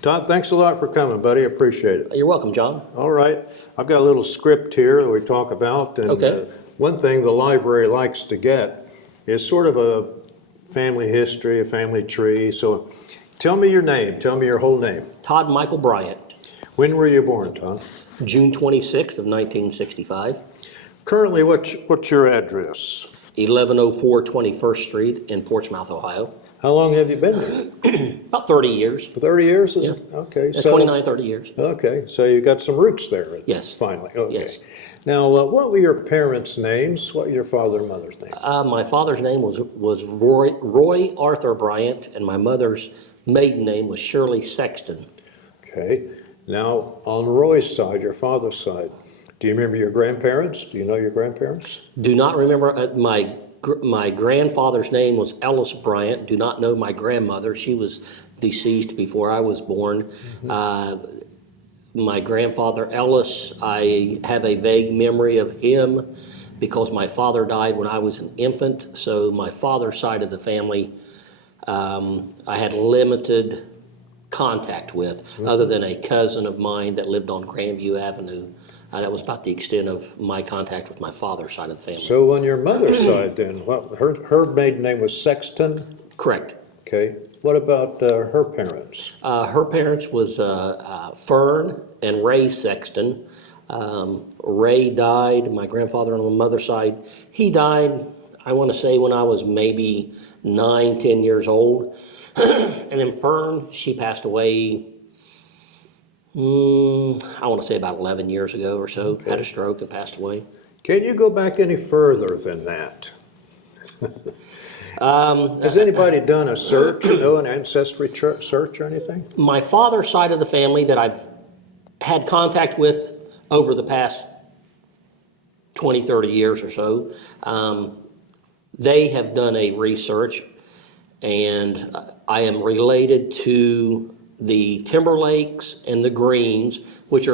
Todd, thanks a lot for coming, buddy. Appreciate it. You're welcome, John. All right. I've got a little script here that we talk about. And Okay. One thing the library likes to get is sort of a family history, a family tree. So tell me your name. Tell me your whole name. Todd Michael Bryant, When were you born, Todd? June 26th of 1965, Currently, what's your address? 1104 21st Street in Portsmouth, Ohio. How long have you been there? About 30 years. 30 years? Is Yeah. it? Okay. 29, 30 years. Okay, so you got some roots there. Yes. Finally. Okay. Yes. Now, what were your parents' names? What were your father and mother's names? My father's name was Roy Arthur Bryant, and my mother's maiden name was Shirley Sexton. Okay. Now, on Roy's side, your father's side, do you remember your grandparents? Do you know your grandparents? Do not remember my grandfather's name was Ellis Bryant. Do not know my grandmother. She was deceased before I was born. My grandfather Ellis, I have a vague memory of him because my father died when I was an infant. So my father's side of the family, I had limited contact with, other than a cousin of mine that lived on Grandview Avenue. That was about the extent of my contact with my father's side of the family. So on your mother's side then, her maiden name was Sexton? Correct. Okay. What about her parents? Her parents was Fern and Ray Sexton. Ray died, my grandfather on my mother's side, he died, I want to say when I was maybe 9, 10 years old. And then Fern, she passed away, I want to say about 11 years ago or so. Okay. Had a stroke and passed away. Can you go back any further than that? Has anybody done a search, an ancestry search or anything? My father's side of the family that I've had contact with over the past 20, 30 years or so, they have done a research, and I am related to the Timberlakes and the Greens, which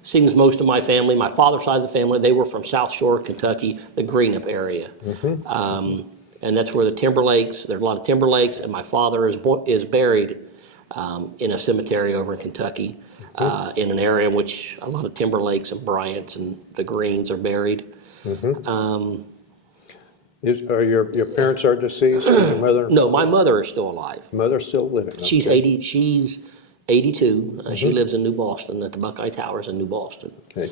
seems most of my family, my father's side of the family, they were from South Shore, Kentucky, the Greenup area. Mm-hmm. And that's where the Timberlakes, there are a lot of Timberlakes, and my father is buried in a cemetery over in Kentucky, in an area in which a lot of Timberlakes and Bryants and the Greens are buried. Mm-hmm. Are your parents are deceased? Your mother? No, my mother is still alive. Mother's still living. Okay. She's 80. She's 82. She lives in New Boston at the Buckeye Towers in New Boston. Okay.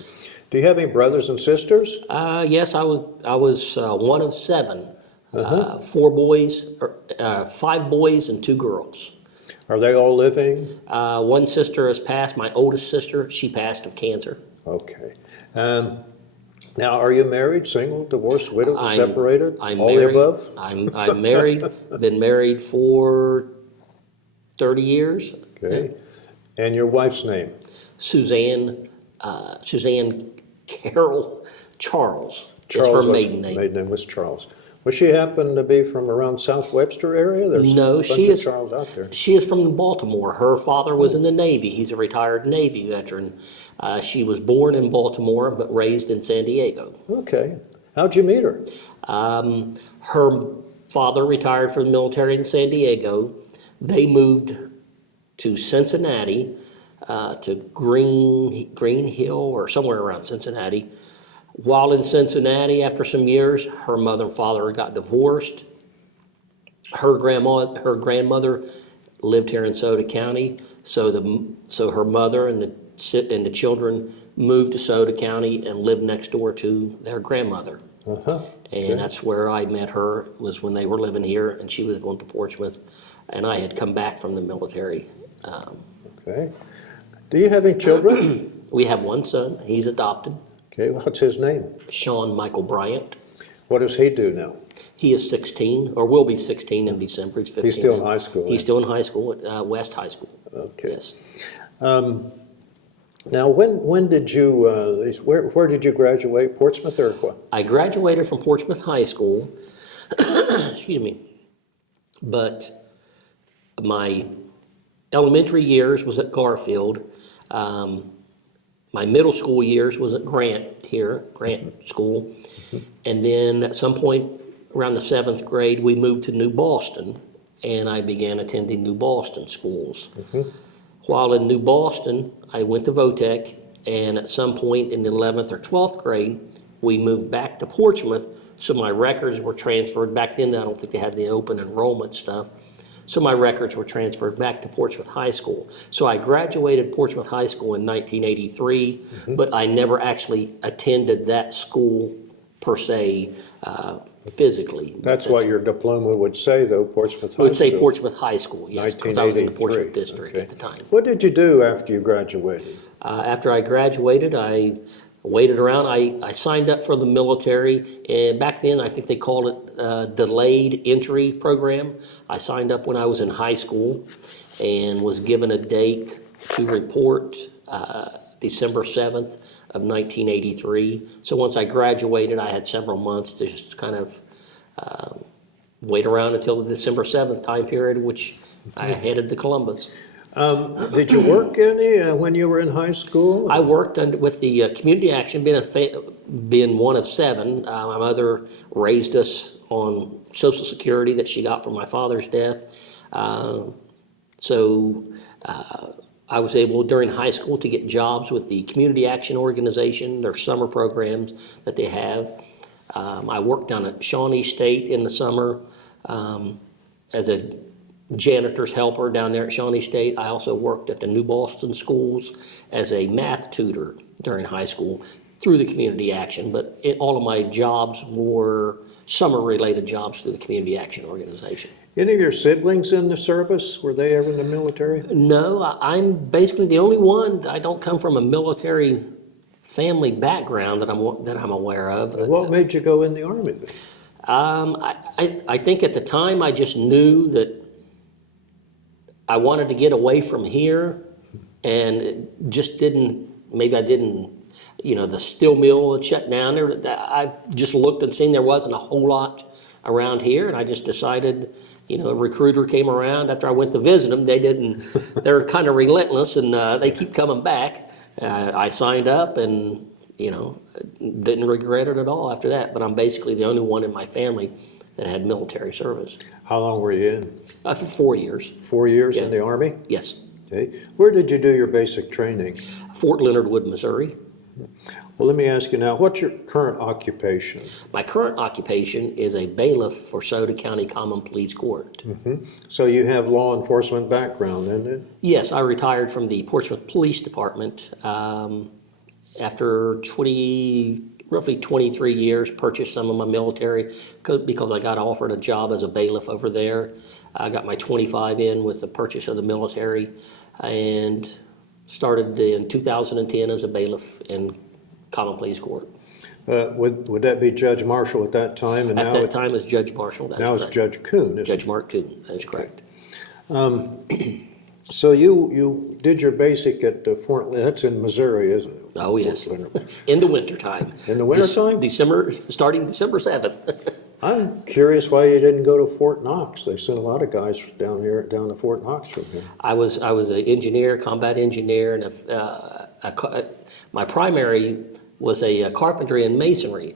Do you have any brothers and sisters? Yes, I was one of 7. 4 boys, 5 boys and 2 girls. Are they all living? One sister has passed. My oldest sister, she passed of cancer. Okay. Now, are you married, single, divorced, widowed, separated? I'm all married. The above? I'm married. Been married for 30 years. Okay. And your wife's name? Suzanne Carol Charles. Is her maiden name. Maiden name was Charles. Was she happen to be from around South Webster area? There's no, a bunch of Charles out there. She is from Baltimore. Her father was in the Navy. He's a retired Navy veteran. She was born in Baltimore but raised in San Diego. Okay. How'd you meet her? Her father retired from the military in San Diego. They moved to Cincinnati, to Green Hill or somewhere around Cincinnati. While in Cincinnati, after some years, her mother and father got divorced. Her grandmother lived here in Sauter County, so her mother and the children moved to Sauter County and lived next door to their grandmother. And that's where I met her, was when they were living here, and she was going to Portsmouth, and I had come back from the military. Okay. Do you have any children? We have one son. He's adopted. Okay, what's his name? Sean Michael Bryant. What does he do now? He is 16, or will be 16 in December. He's 15. He's still in high school. He's still in high school at West High School. Okay. Yes. Now, when did you? Where did you graduate? Portsmouth or what? I graduated from Portsmouth High School. Excuse me. But my elementary years was at Garfield. My middle school years was at Grant School. And then at some point around the 7th grade, we moved to New Boston. and I began attending New Boston schools. While in New Boston, I went to Votech, and at some point in the 11th or 12th grade, we moved back to Portsmouth, so my records were transferred. Back then, I don't think they had the open enrollment stuff, so my records were transferred back to Portsmouth High School. So I graduated Portsmouth High School in 1983, but I never actually attended that school per se, physically. That's what your diploma would say, though, Portsmouth High School. It would say Portsmouth High School, yes, because I was in the Portsmouth 1983. district at the time. What did you do after you graduated? After I graduated, I waited around. I signed up for the military, and back then I think they called it delayed entry program. I signed up when I was in high school and was given a date to report December 7th of 1983. So once I graduated, I had several months to just kind of wait around until the December 7th time period, which I headed to Columbus. Did you work any when you were in high school? I worked with the community action, being one of seven. My mother raised us on Social Security that she got from my father's death. So I was able during high school to get jobs with the community action organization, their summer programs that they have. I worked down at Shawnee State in the summer as a janitor's helper down there at Shawnee State. I also worked at the New Boston schools as a math tutor during high school through the community action, but all of my jobs were summer-related jobs through the community action organization. Any of your siblings in the service? Were they ever in the military? No, I'm basically the only one. I don't come from a military family background that I'm aware of. What made you go in the Army then? I think at the time I just knew that I wanted to get away from here, and it just didn't, maybe I didn't, the steel mill had shut down there. I've just looked and seen there wasn't a whole lot around here, and I just decided, a recruiter came around after I went to visit them. They're kind of relentless, and they keep coming back. I signed up and, didn't regret it at all after that, but I'm basically the only one in my family that had military service. How long were you in? For 4 years. 4 years Yeah. in the Army? Yes. Okay. Where did you do your basic training? Fort Leonard Wood, Missouri. Well, let me ask you now, what's your current occupation? My current occupation is a bailiff for Sauter County Common Pleas Court. So you have law enforcement background, isn't it? Yes, I retired from the Portsmouth Police Department after roughly 23 years, purchased some of my military because I got offered a job as a bailiff over there. I got my 25 in with the purchase of the military and started in 2010 as a bailiff in Common Pleas Court. Would that be Judge Marshall at that time? And At that time, it's Judge Marshall. That's now it's correct. Judge Kuhn, isn't Judge Mark Kuhn. That's correct. So you did your basic at Fort, that's in Missouri, isn't it? Oh, yes. Fort Leonard. In the wintertime. In the wintertime? Starting December 7th. I'm curious why you didn't go to Fort Knox. They sent a lot of guys down to Fort Knox from here. I was an engineer, combat engineer, and my primary was a carpentry and masonry.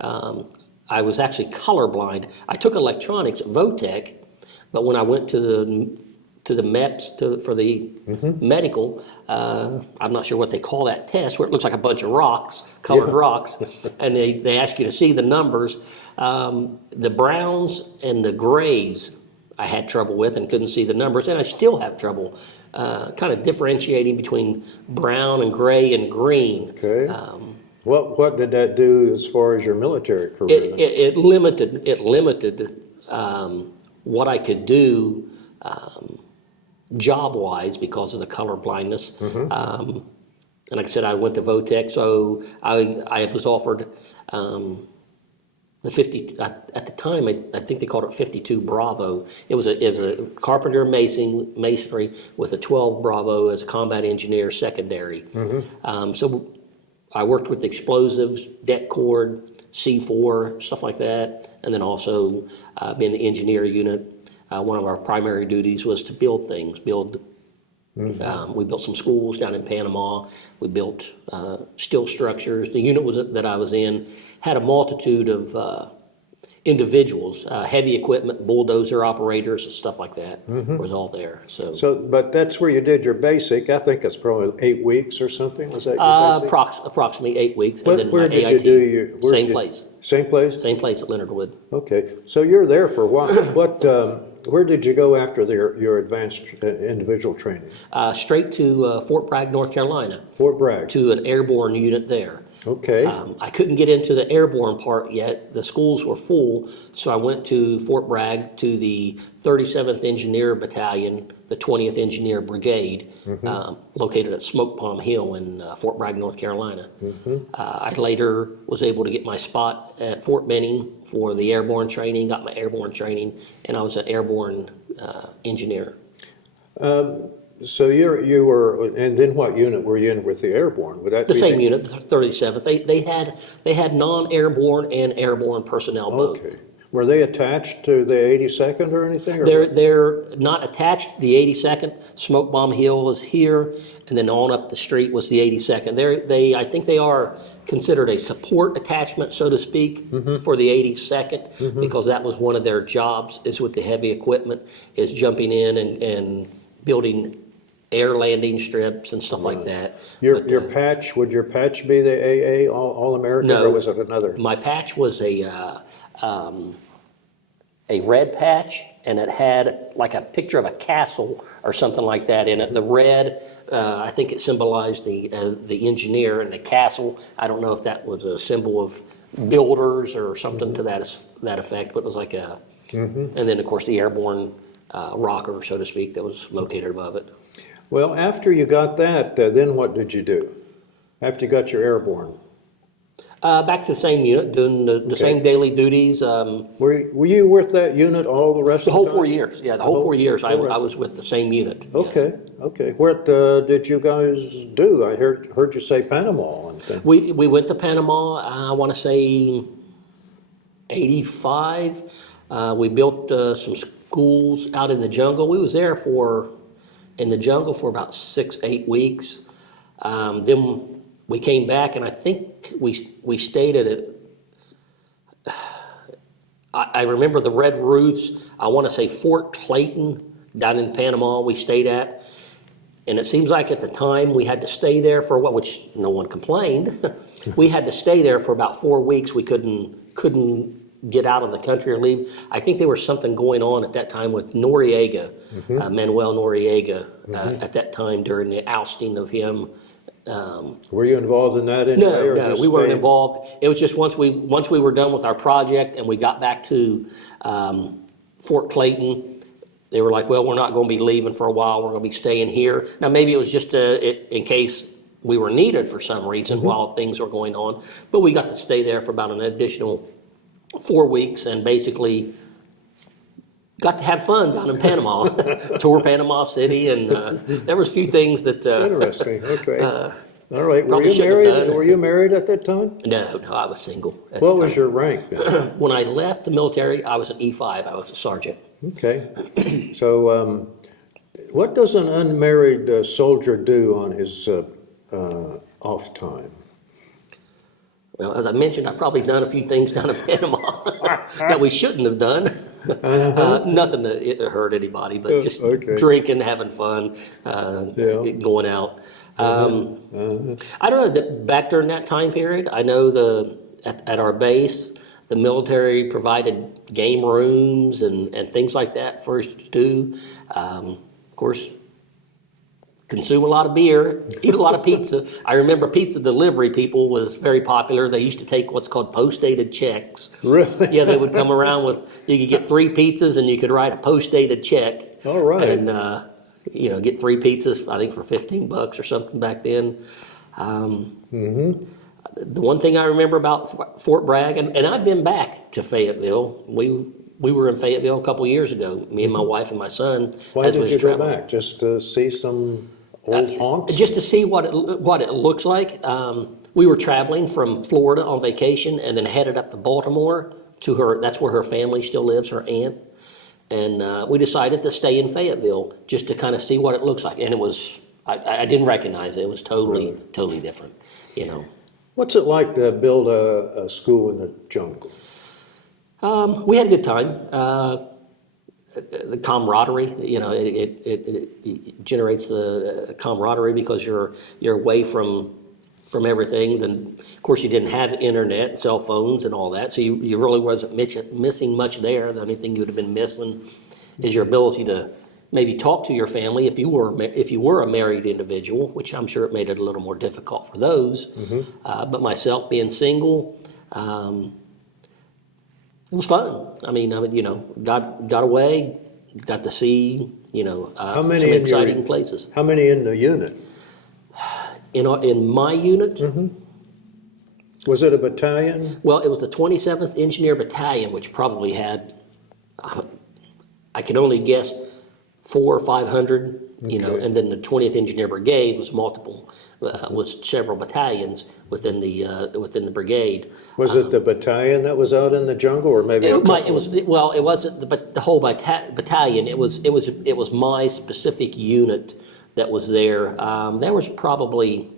I was actually colorblind. I took electronics at Votech, but when I went to the MEPS for the medical, I'm not sure what they call that test, where it looks like a bunch of rocks, colored rocks, and they ask you to see the numbers. The browns and the grays I had trouble with and couldn't see the numbers, and I still have trouble kind of differentiating between brown and gray and green. Okay. What did that do as far as your military career? It limited what I could do job-wise because of the color blindness. And like I said, I went to Votech, so I was offered the 50 at the time. I think they called it 52 Bravo. It was a carpenter masonry with a 12 Bravo as a combat engineer secondary. So I worked with explosives, det cord, C4, stuff like that, and then also being the engineer unit. One of our primary duties was to build things. We built some schools down in Panama. We built steel structures. The unit that I was in had a multitude of individuals, heavy equipment, bulldozer operators and stuff like that was all there. So, but that's where you did your basic. I think it's probably 8 weeks or something. Was that your basic? Approximately 8 weeks. Where did you do your? Same place. Same place? Same place at Leonard Wood. Okay, so you're there for what? Where did you go after your advanced individual training? Straight to Fort Bragg, North Carolina. Fort Bragg. To an airborne unit there. Okay. I couldn't get into the airborne part yet. The schools were full, so I went to Fort Bragg to the 37th Engineer Battalion, the 20th Engineer Brigade, located at Smoke Palm Hill in Fort Bragg, North Carolina. I later was able to get my spot at Fort Benning for the airborne training, got my airborne training, and I was an airborne engineer. So you were, and then what unit were you in with the airborne? Would that The be same unit, the 37th. They had non-airborne and airborne personnel both. Okay. Were they attached to the 82nd or anything? Or They're not attached. The 82nd, Smoke Bomb Hill is here, and then on up the street was the 82nd. I think they are considered a support attachment, so to speak, for the 82nd, because that was one of their jobs, is with the heavy equipment, is jumping in and building air landing strips and stuff like that. Your patch, would your patch be the AA, All American, No, or was it another? My patch was a red patch, and it had like a picture of a castle or something like that in it. The red, I think it symbolized the engineer, and the castle, I don't know if that was a symbol of builders or something to that effect, but it was like a, and then of course the airborne rocker, so to speak, that was located above it. Well, after you got that, then what did you do? After you got your airborne? Back to the same unit, doing the same daily duties. Were you with that unit all the rest The of whole the time? 4 years, yeah, the whole 4 years I was with the same unit. Okay, Yes. okay. What did you guys do? I heard you say Panama and things. We went to Panama, I want to say 85. We built some schools out in the jungle. We was there in the jungle for about 6-8 weeks. Then we came back, and I think we stayed at it. I remember the red roofs. I want to say Fort Clayton down in Panama we stayed at. And it seems like at the time we had to stay there for which no one complained. We had to stay there for about 4 weeks. We couldn't get out of the country or leave. I think there was something going on at that time with Noriega, Manuel Noriega, at that time during the ousting of him. Were you involved in that anyway? No, we weren't involved. It was just once we were done with our project and we got back to Fort Clayton, they were like, well, we're not going to be leaving for a while. We're going to be staying here. Now, maybe it was just in case we were needed for some reason while things were going on. But we got to stay there for about an additional 4 weeks and basically got to have fun down in Panama, tour Panama City, and there was a few things that... Interesting, okay. All right, probably shouldn't have done. Were you married at that time? No, I was single at What the was time. your rank then? When I left the military, I was an E5. I was a sergeant. Okay, so what does an unmarried soldier do on his off time? Well, as I mentioned, I've probably done a few things down in Panama that we shouldn't have done. Nothing to hurt anybody, but just drinking, having fun, going out. I don't know, back during that time period, I know at our base, the military provided game rooms and things like that for us to do. Of course, consume a lot of beer, eat a lot of pizza. I remember pizza delivery people was very popular. They used to take what's called post-dated checks. Really? Yeah, they would come around you could get 3 pizzas and you could write a post-dated check. All right. And, get 3 pizzas, I think for $15 or something back then. The one thing I remember about Fort Bragg, and I've been back to Fayetteville. We were in Fayetteville a couple of years ago, me and my wife and my son. Why did you go back? Just to see some old haunts? Just to see what it looks like. We were traveling from Florida on vacation and then headed up to Baltimore to that's where her family still lives, her aunt. And we decided to stay in Fayetteville just to kind of see what it looks like. And it was, I didn't recognize it. It was totally different, What's it like to build a school in the jungle? We had a good time. The camaraderie, it generates the camaraderie because you're away from everything. Then, of course, you didn't have internet, cell phones, and all that, so you really wasn't missing much there. The only thing you would have been missing is your ability to maybe talk to your family if you were a married individual, which I'm sure it made it a little more difficult for those. But myself being single, it was fun. I mean, got away, got to see, How many some in exciting places. How many in the unit? In my unit, Was it a battalion? well, it was the 27th Engineer Battalion, which probably had, I can only guess, 400 or 500, and then the 20th Engineer Brigade was was several battalions within the brigade. Was it the battalion that was out in the jungle, or maybe It wasn't the whole battalion. It was my specific unit that was there. There was probably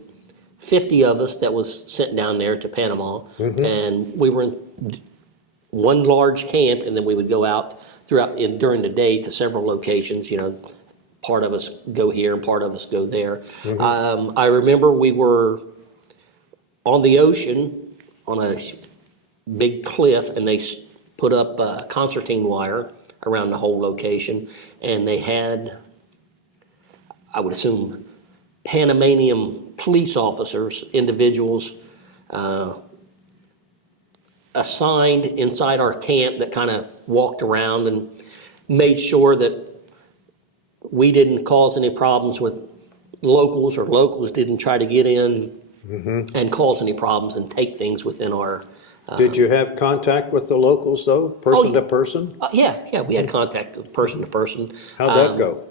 50 of us that was sent down there to Panama, and we were in one large camp, and then we would go out during the day to several locations. Part of us go here and part of us go there. I remember we were on the ocean on a big cliff, and they put up concertina wire around the whole location, and they had, I would assume, Panamanian police officers, individuals assigned inside our camp that kind of walked around and made sure that we didn't cause any problems with locals, or locals didn't try to get in and cause any problems and take things within our. Did you have contact with the locals, though, person to person? Yeah, we had contact person to person. How'd that go?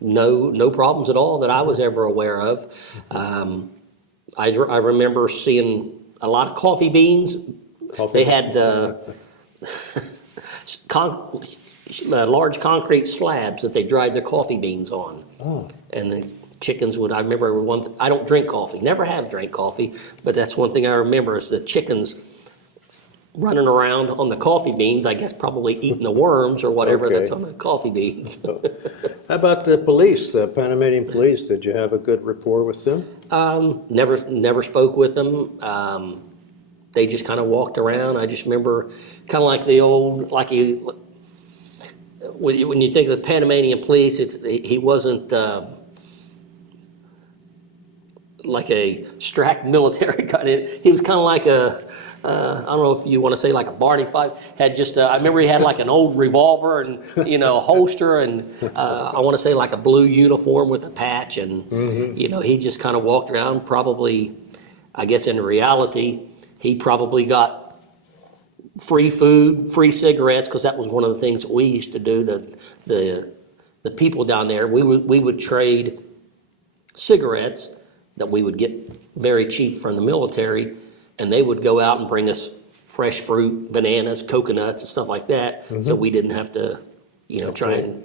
No problems at all that I was ever aware of. I remember seeing a lot of coffee beans. They had large concrete slabs that they dried their coffee beans on. And the chickens would, I remember I don't drink coffee, never have drank coffee, but that's one thing I remember is the chickens running around on the coffee beans, I guess probably eating the worms or whatever that's on the coffee beans. How about the police, the Panamanian police? Did you have a good rapport with them? Never spoke with them. They just kind of walked around. I just remember kind of like the old, when you think of the Panamanian police, he wasn't like a strapped military guy. He was kind of like I don't know if you want to say like a Barney Fife. Had just I remember he had like an old revolver and a holster, and I want to say like a blue uniform with a patch, and he just kind of walked around. Probably, I guess in reality, he probably got free food, free cigarettes, because that was one of the things that we used to do. The people down there, we would trade cigarettes that we would get very cheap from the military, and they would go out and bring us fresh fruit, bananas, coconuts, and stuff like that, so we didn't have to, try and.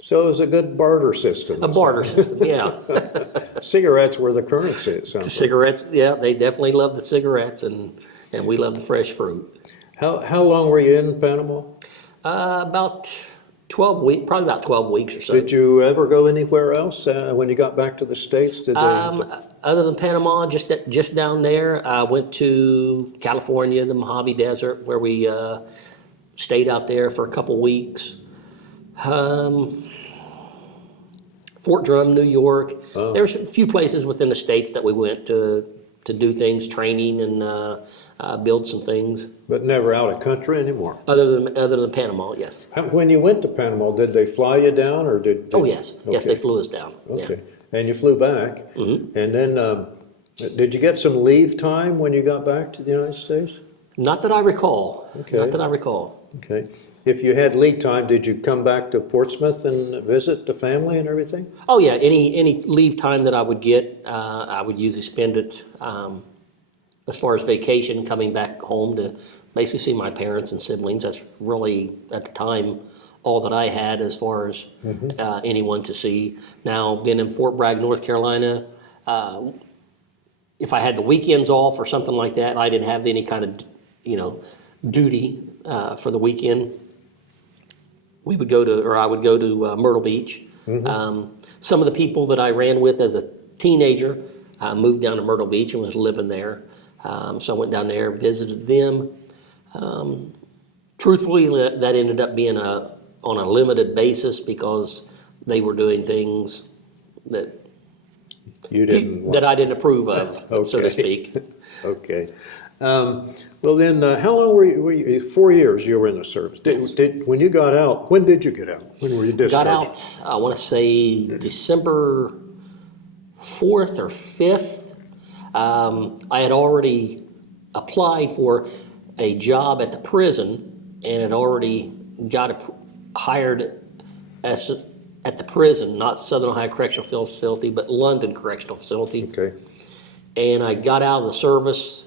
So it was a good barter system. A barter system, yeah. Cigarettes were the currency, it sounds like. Cigarettes, yeah, they definitely loved the cigarettes, and we loved the fresh fruit. How long were you in Panama? About 12 weeks, probably about 12 weeks or so. Did you ever go anywhere else when you got back to the States? Did Other than Panama, just down there, I went to California, the Mojave Desert, where we stayed out there for a couple weeks. Fort Drum, New York. There's a few places within the States that we went to do things, training, and build some things. But never out of country anymore? Other than Panama, yes. When you went to Panama, did they fly you down, or did Oh, yes. Okay. Yes, they flew us down. Okay. Yeah. And you flew back. And then did you get some leave time when you got back to the United States? Not that I recall. Okay. Not that I recall. Okay. If you had leave time, did you come back to Portsmouth and visit the family and everything? Oh, yeah. Any leave time that I would get, I would usually spend it as far as vacation, coming back home to basically see my parents and siblings. That's really, at the time, all that I had as far as anyone to see. Now, being in Fort Bragg, North Carolina, if I had the weekends off or something like that, I didn't have any kind of, duty for the weekend, I would go to Myrtle Beach. Some of the people that I ran with as a teenager moved down to Myrtle Beach and was living there. So I went down there, visited them. Truthfully, that ended up being on a limited basis because they were doing things that that I didn't approve of, so to speak. Okay. Well, then, how long were you? 4 years you were in the service. When you got out, when did you get out? When were you discharged? Got out, I want to say December 4th or 5th. I had already applied for a job at the prison and had already got hired at the prison, not Southern Ohio Correctional Facility, but London Correctional Facility. Okay. And I got out of the service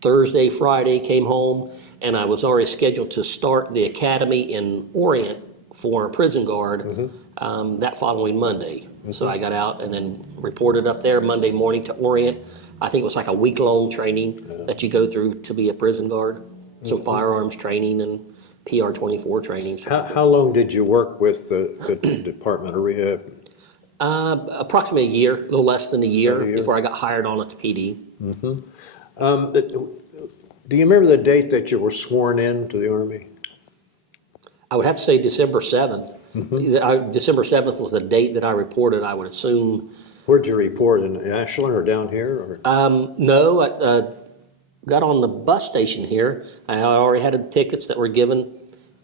Thursday, Friday, came home, and I was already scheduled to start the academy in Orient for a prison guard that following Monday. So I got out and then reported up there Monday morning to Orient. I think it was like a week-long training that you go through to be a prison guard, some firearms training and PR-24 training. How long did you work with the Department of Rehab? Approximately a year, a little less than a year before I got hired on at the PD. Do you remember the date that you were sworn in to the Army? I would have to say December 7th. December 7th was the date that I reported, I would assume. Where'd you report, in Ashland or down here? Or? No, I got on the bus station here. I already had the tickets that were given,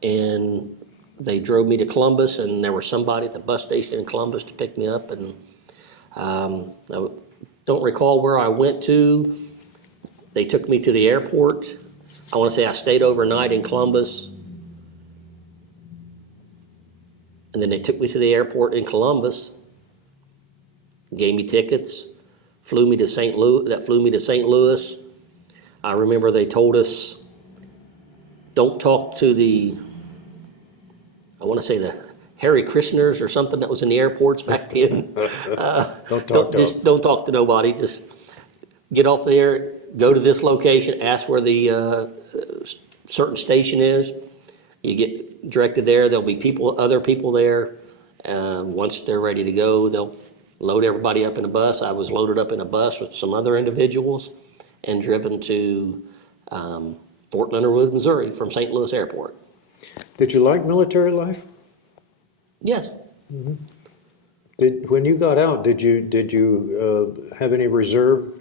and they drove me to Columbus, and there was somebody at the bus station in Columbus to pick me up. And I don't recall where I went to. They took me to the airport. I want to say I stayed overnight in Columbus. And then they took me to the airport in Columbus, gave me tickets, flew me to St. Louis. I remember they told us, don't talk to I want to say the Harry Christeners or something that was in the airports back then. Don't talk to nobody. Just get off there, go to this location, ask where the certain station is. You get directed there. There'll be other people there. Once they're ready to go, they'll load everybody up in a bus. I was loaded up in a bus with some other individuals and driven to Fort Leonard Wood, Missouri from St. Louis Airport. Did you like military life? Yes. When you got out, did you have any reserve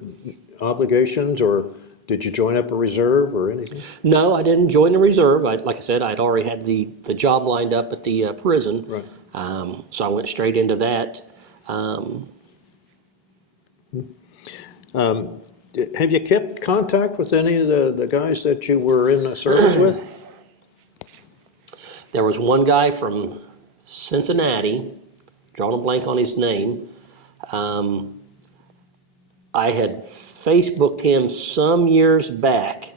obligations, or did you join up a reserve or anything? No, I didn't join the reserve. Like I said, I'd already had the job lined up at the prison. Right. So I went straight into that. Have you kept contact with any of the guys that you were in the service with? There was one guy from Cincinnati, drawing a blank on his name. I had Facebooked him some years back,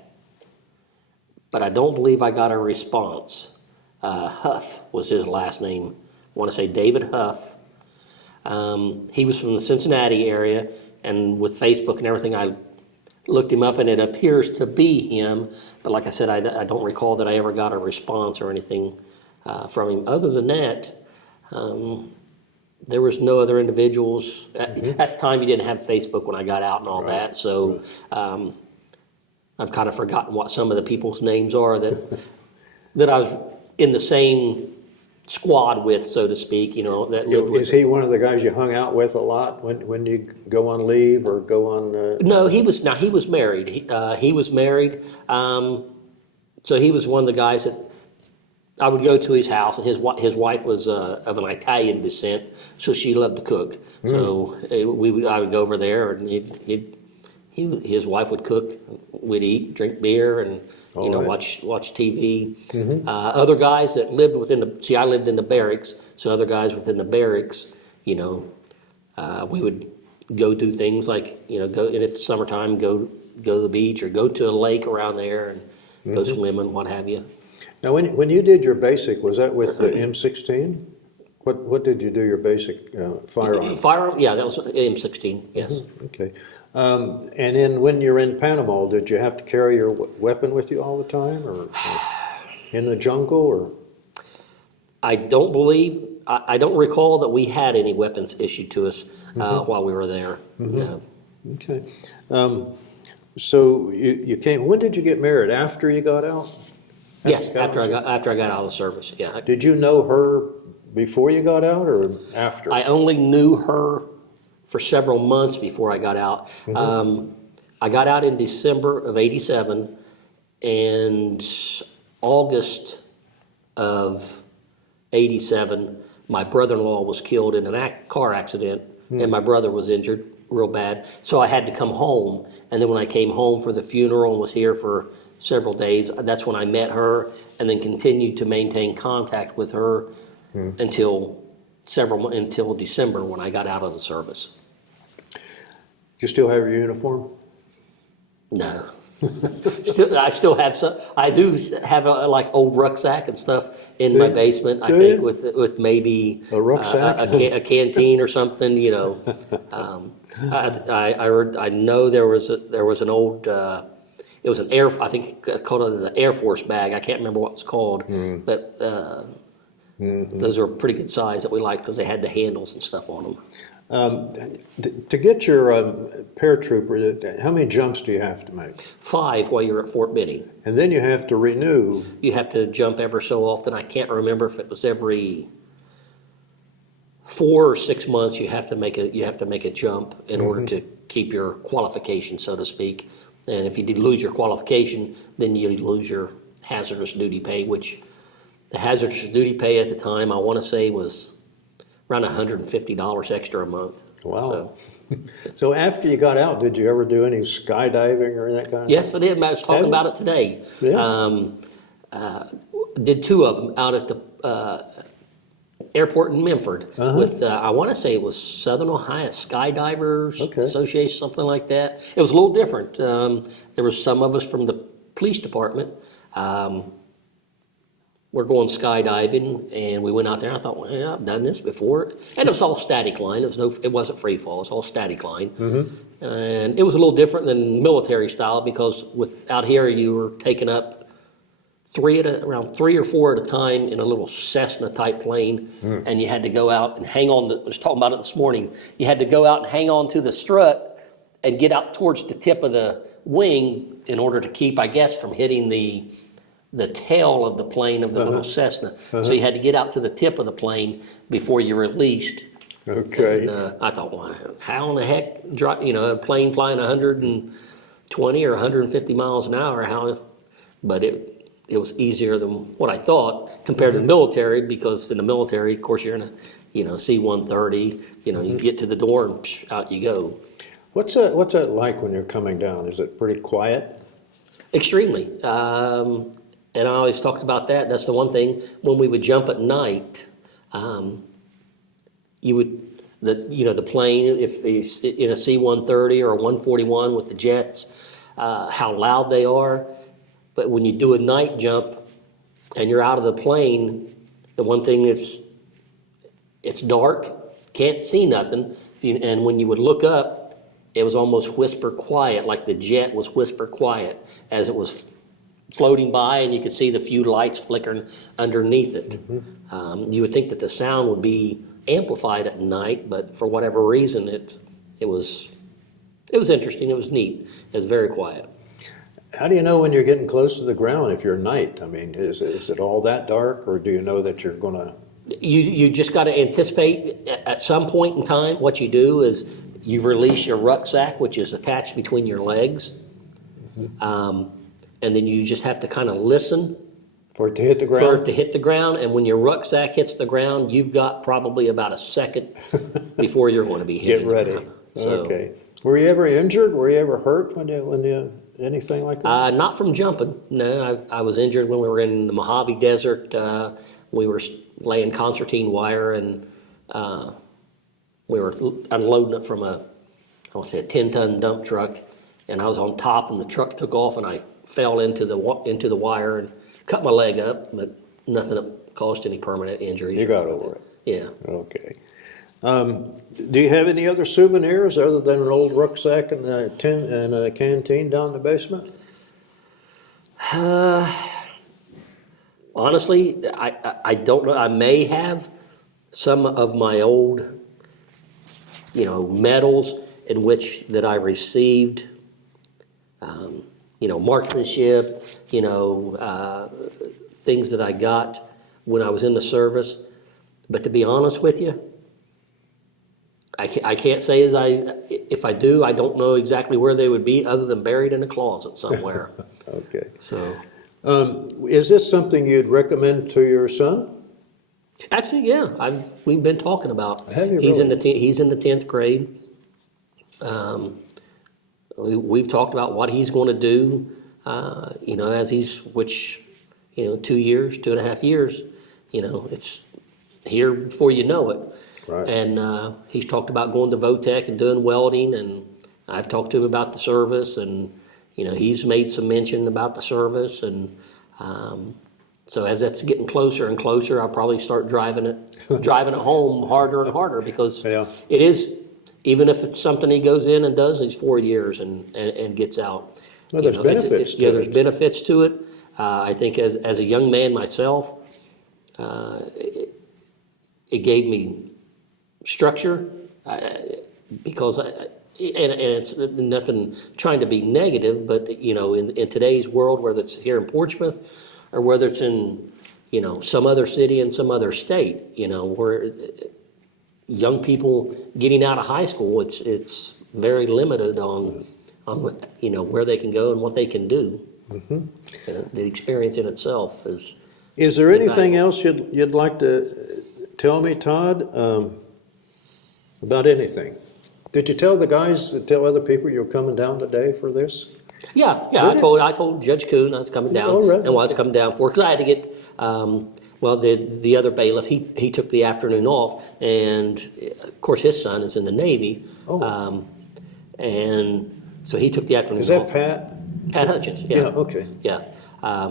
but I don't believe I got a response. Huff was his last name. I want to say David Huff. He was from the Cincinnati area, and with Facebook and everything, I looked him up, and it appears to be him. But like I said, I don't recall that I ever got a response or anything from him. Other than that, there was no other individuals. At the time, you didn't have Facebook when I got out and all that, so I've kind of forgotten what some of the people's names are that I was in the same squad with, so to speak. That lived with. Is he one of the guys you hung out with a lot when you go on leave or go on? No, he was married. He was married, so he was one of the guys that I would go to his house, and his wife was of an Italian descent, so she loved to cook. So I would go over there, and his wife would cook. We'd eat, drink beer, and watch TV. Other guys that lived I lived in the barracks, so other guys within the barracks, we would go do things like go, and if it's summertime, go to the beach or go to a lake around there and go swimming, what have you. Now, when you did your basic, was that with the M16? What did you do your basic firearm? Firearm, yeah, that was M16, yes. Okay. And then when you're in Panama, did you have to carry your weapon with you all the time, or in the jungle, or? I don't recall that we had any weapons issued to us while we were there. No. Okay. So you came. When did you get married? After you got out? Yes, after I got out of the service. Yeah. Did you know her before you got out, or after? I only knew her for several months before I got out. I got out in December of '87, and August of '87, my brother-in-law was killed in a car accident, and my brother was injured real bad. So I had to come home, and then when I came home for the funeral and was here for several days, that's when I met her, and then continued to maintain contact with her until December, when I got out of the service. You still have your uniform? No. I still have some. I do have a like old rucksack and stuff in my basement. I think with maybe a rucksack, a canteen or something. You know, I know there was an old. It was an I think called it an Air Force bag. I can't remember what it's called, but those are pretty good size that we liked because they had the handles and stuff on them. To get your paratrooper, how many jumps do you have to make? 5 while you're at Fort Benning. And then you have to renew. You have to jump ever so often. I can't remember if it was every 4 or 6 months. You have to make a jump in order to keep your qualification, so to speak. And if you did lose your qualification, then you lose your hazardous duty pay, which the hazardous duty pay at the time, I want to say, was around $150 extra a month. Wow. So after you got out, did you ever do any skydiving or that kind of Yes, I did. I was talking about it today. Yeah. Did 2 of them out at the airport in Memphis with, I want to say it was Southern Ohio Skydivers Association, something like that. It was a little different. There were some of us from the police department. We're going skydiving, and we went out there. And I thought, well, yeah, I've done this before, and it was all static line. It wasn't free fall. It was all static line, and it was a little different than military style because out here you were taking up around 3 or 4 at a time in a little Cessna type plane, and you had to go out and hang on. I was talking about it this morning. You had to go out and hang on to the strut and get out towards the tip of the wing in order to keep, I guess, from hitting the tail of the plane of the little Cessna. So you had to get out to the tip of the plane before you released. Okay. And I thought, well, how in the heck, a plane flying 120 or 150 miles an hour, but it was easier than what I thought compared to the military, because in the military, of course, you're in a C-130, you get to the door and out you go. What's that like when you're coming down? Is it pretty quiet? Extremely. And I always talked about that. That's the one thing. When we would jump at night, the plane, if it's in a C-130 or a 141 with the jets, how loud they are. But when you do a night jump and you're out of the plane, the one thing is it's dark, can't see nothing. And when you would look up, it was almost whisper quiet, like the jet was whisper quiet as it was floating by, and you could see the few lights flickering underneath it. You would think that the sound would be amplified at night, but for whatever reason, it was interesting. It was neat. It was very quiet. How do you know when you're getting close to the ground if you're night? I mean, is it all that dark, or do you know that you're going to? You just got to anticipate at some point in time. What you do is you release your rucksack, which is attached between your legs. And then you just have to kind of listen for it to hit the ground. For it to hit the ground, and when your rucksack hits the ground, you've got probably about a second before you're going to be hitting. Get ready. The ground. So, okay. Were you ever injured? Were you ever hurt when you anything like that? Not from jumping. No, I was injured when we were in the Mojave Desert. We were laying concertina wire, and we were unloading it from a 10-ton dump truck, and I was on top, and the truck took off, and I fell into the wire and cut my leg up, but nothing that caused any permanent injuries. You got over it. Yeah. Okay. Do you have any other souvenirs other than an old rucksack and a tin and a canteen down in the basement? Honestly, I don't know. I may have some of my old, medals in which that I received, marksmanship, things that I got when I was in the service. But to be honest with you, I can't say if I do, I don't know exactly where they would be other than buried in a closet somewhere. Okay. So, Is this something you'd recommend to your son? actually, yeah, we've been talking about. Have you He's in really? he's in the 10th grade. We've talked about what he's going to do. As he's 2.5 years. It's here before you know it. Right. And he's talked about going to VOTEC and doing welding, and I've talked to him about the service, and he's made some mention about the service, and so as that's getting closer and closer, I'll probably start driving it home harder and harder, because Yeah. it is, even if it's something he goes in and does these 4 years and gets out. Well, there's benefits to there's it. benefits to it. I think as a young man myself, it gave me structure, because and it's nothing trying to be negative, but in today's world, whether it's here in Portsmouth or whether it's in some other city in some other state, where young people getting out of high school, it's very limited on where they can go and what they can do. Mm-hmm. The experience in itself is. Is there anything invaluable. else you'd like to tell me, Todd, about anything? Did you tell other people you're coming down today for this? Yeah. Did I told Judge Kuhn I was coming down, Oh, right. and what I was coming down for, because I had to get. The other bailiff, he took the afternoon off, and of course his son is in the Navy, and so he took the afternoon Is that off. Pat? Pat Hutchins. Yeah, okay. Yeah.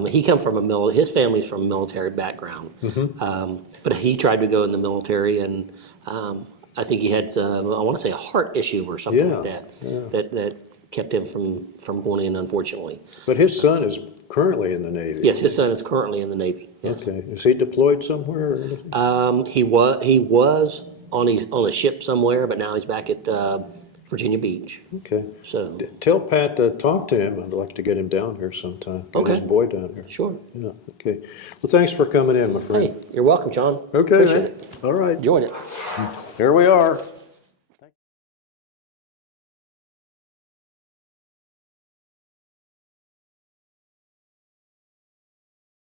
He come from his family's from a military background. Mm-hmm. But he tried to go in the military, and I think he had, I want to say, a heart issue or something like that, that kept him from going in, unfortunately. But his son is currently in the Navy. Yes, his son is currently in the Navy. Yes. Okay. Is he deployed somewhere? Or anything? He was on a ship somewhere, but now he's back at Virginia Beach. Okay. So Tell Pat to talk to him. I'd like to get him down here sometime. Get Okay. his boy down here. sure. Yeah, okay. Well, thanks for coming in, my friend. Hey, you're welcome, John. Okay, Appreciate man. it. All right. Enjoyed it. Here we are.